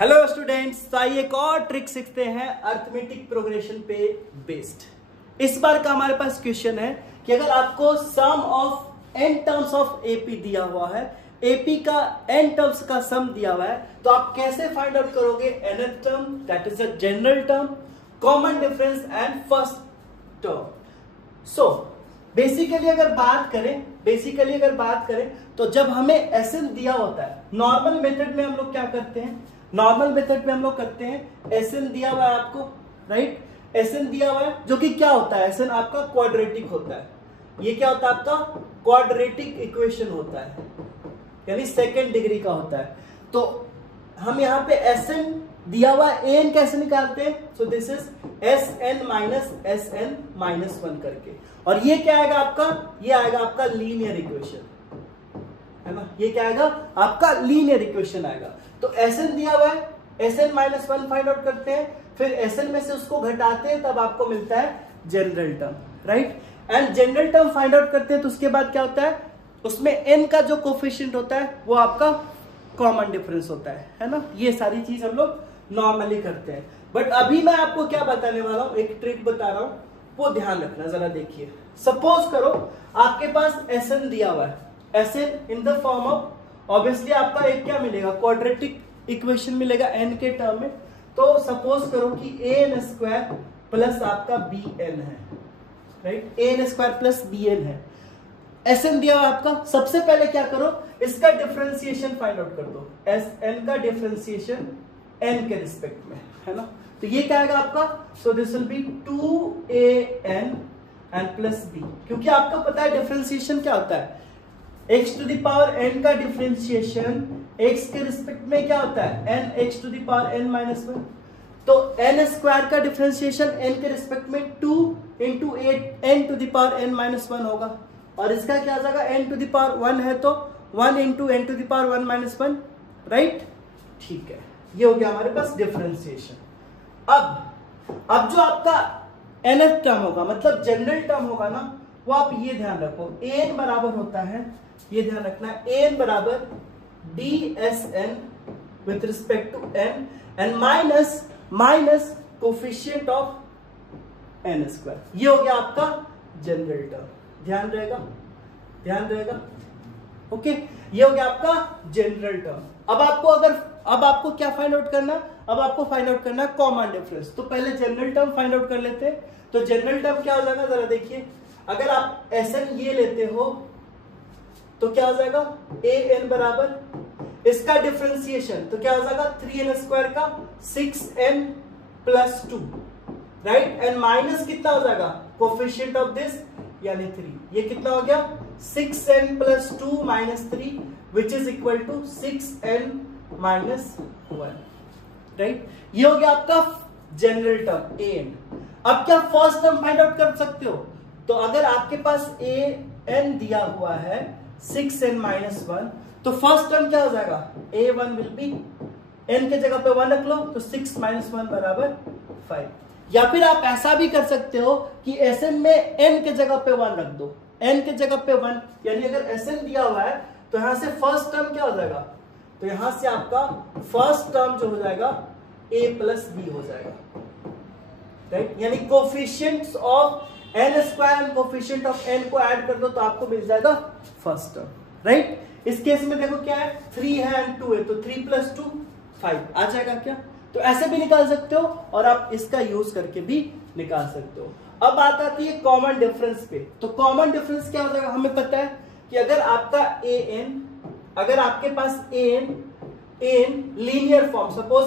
Hello students, तो आइए एक और ट्रिक सीखते हैं अर्थमेटिक प्रोग्रेशन पे बेस्ड। इस बार का हमारे पास क्वेश्चन है कि अगर आपको sum of n terms of AP दिया हुआ है, एपी का n टर्म्स का सम दिया हुआ है, तो आप कैसे फाइंड आउट करोगे nth term, that is a general term, common difference and first term. So basically अगर बात करें तो जब हमें Sn दिया होता है, नॉर्मल मेथड में हम लोग क्या करते हैं, Sn दिया हुआ है आपको, राइट। Sn दिया हुआ है जो कि क्या होता है, Sn आपका क्वाड्रेटिक होता है। ये क्या होता है, आपका क्वाड्रेटिक इक्वेशन होता है, यानी सेकेंड डिग्री का होता है। तो हम यहाँ पे Sn दिया हुआ an कैसे निकालते हैं, so this is Sn minus 1 करके, और ये क्या आएगा आपका, ये आएगा आपका लीनियर इक्वेशन, है ना। ये क्या आएगा आपका लीनियर इक्वेशन आएगा। तो Sn दिया हुआ है, Sn माइनस 1 फाइंड आउट करते हैं, फिर Sn में से उसको घटाते हैं, तब आपको मिलता है general term, right. And general term find out करते हैं तो उसके बाद क्या होता है, उसमें n का जो कोफिशिएंट होता है वो आपका कॉमन डिफरेंस होता है ना। ये सारी चीज हम लोग नॉर्मली करते हैं, बट अभी मैं आपको क्या बताने वाला हूं, एक ट्रिक बता रहा हूं, वो ध्यान रखना जरा। देखिए, सपोज करो आपके पास Sn दिया हुआ है, Sn in the form of, obviously आपका एक क्या मिलेगा, क्वाड्रेटिक इक्वेशन मिलेगा n के टर्म में। तो सपोज करो कि an स्क्वायर प्लस आपका bn है, right, an square plus bn है। Sn दिया हुआ आपका, सबसे पहले क्या करो, इसका डिफरेंशिएशन फाइंड आउट कर दो, Sn का डिफरेंशिएशन n के रिस्पेक्ट में, है ना। तो ये क्या आएगा आपका, सो this will B 2an and plus b, क्योंकि आपको पता है डिफरेंशिएशन क्या होता है, x to the power n का डिफरेंशिएशन x के रिस्पेक्ट में क्या होता है, n x to the power n minus 1। तो n स्क्वायर का डिफरेंशिएशन n के रिस्पेक्ट में 2 into 8 n to the power n minus 1 होगा, और इसका क्या आ जाएगा, n टू द पावर 1 है तो 1 into n to the power 1 minus 1, right. ठीक है, ये हो गया हमारे पास डिफरेंशिएशन। अब जो आपका nth टर्म होगा, मतलब जनरल टर्म होगा ना, वो आप ये ध्यान रखो, an बराबर होता है, ये ध्यान रखना, an बराबर dsn with respect to n and minus coefficient of n square. ये हो गया आपका जनरल टर्म, ध्यान रहेगा, ओके। ये हो गया आपका जनरल टर्म। अब आपको क्या फाइंड आउट करना, अब आपको फाइंड आउट करना कॉमन डिफरेंस। तो पहले जनरल टर्म फाइंड आउट कर लेते हैं। तो जनरल टर्म क्या हो जाएगा, जरा देखिए, अगर आप Sn ये लेते हो तो क्या हो जाएगा, an बराबर इसका डिफरेंशिएशन, तो क्या हो जाएगा 3n स्क्वायर का 6n plus 2, right, and minus कितना हो जाएगा, कोफिशिएंट ऑफ दिस यानी 3। ये कितना हो गया, 6n plus 2 minus 3 which is equal to 6n minus 1, right. ये हो गया आपका जनरल टर्म an। अब क्या फर्स्ट टर्म फाइंड आउट कर सकते हो, तो अगर आपके पास an दिया हुआ है 6n माइनस 1, तो फर्स्ट टर्म क्या हो जाएगा, a1 विल बी, n के जगह पे 1 रख लो, तो 6 माइनस 1 बराबर 5। या फिर आप ऐसा भी कर सकते हो कि Sn में n के जगह पे 1 रख दो, n के जगह पे 1, यानी अगर Sn दिया हुआ है तो यहां से फर्स्ट टर्म क्या हो जाएगा, तो यहां से आपका फर्स्ट टर्म जो हो जाएगा a प्लस b हो जाएगा, राइट। यानी coefficients of n square and coefficient of n को ऐड कर दो तो आपको मिल जाएगा फर्स्ट टर्म, राइट। इस केस में देखो क्या है, 3 है एंड 2 है, तो 3 प्लस 2 5 आ जाएगा क्या। तो ऐसे भी निकाल सकते हो और आप इसका यूज करके भी निकाल सकते हो। अब बात आती है कॉमन डिफरेंस पे। तो कॉमन डिफरेंस क्या हो जाएगा, हमें पता है कि अगर आपके पास an linear form, suppose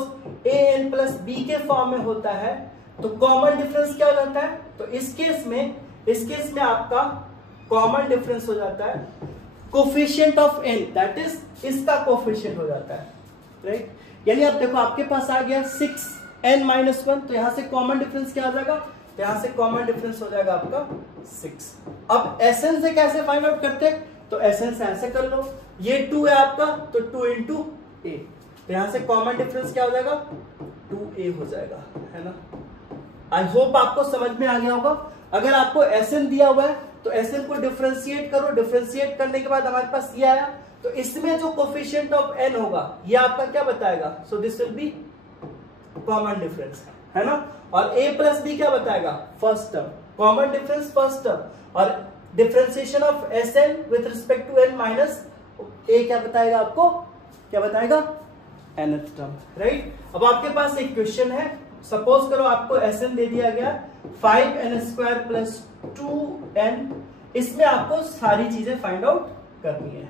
an plus b के फॉर्म में होता है, तो कॉमन डिफरेंस क्या हो जाता है, तो इस केस में आपका कॉमन डिफरेंस हो जाता है coefficient of n, that is इसका कोफिशिएंट हो जाता है, राइट। यानी आप देखो, आपके पास आ गया 6n माइनस 1, तो यहां से कॉमन डिफरेंस क्या आ जाएगा, तो यहां से कॉमन डिफरेंस हो जाएगा आपका 6। अब Sn से कैसे फाइंड आउट करते हैं, तो Sn से ऐसे कर लो, ये 2 है आपका, तो 2 इंटू a, तो यहां से कॉमन डिफरेंस क्या हो जाएगा, 2a हो जाएगा, है ना। आई होप आपको समझ में आ गया होगा। अगर आपको Sn दिया हुआ है तो Sn को डिफरेंशिएट करो, डिफरेंशिएट करने के बाद हमारे पास ये आया, तो इसमें जो कोफिशिएंट ऑफ n होगा ये आपका क्या बताएगा, so this will be common difference, है ना। और a प्लस बी क्या बताएगा, first term, common difference first term, और differentiation of Sn with respect to n minus a क्या बताएगा आपको, क्या बताएगा, nth टर्म, राइट। अब आपके पास एक क्वेश्चन है, सपोज करो आपको Sn दे दिया गया 5n² प्लस 2n, इसमें आपको सारी चीजें फाइंड आउट करनी है,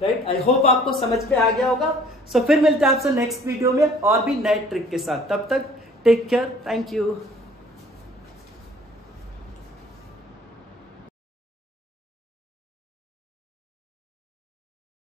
राइट। आई होप आपको समझ में आ गया होगा। सो फिर मिलते हैं आपसे नेक्स्ट वीडियो में और भी नए ट्रिक के साथ, तब तक टेक केयर, थैंक यू।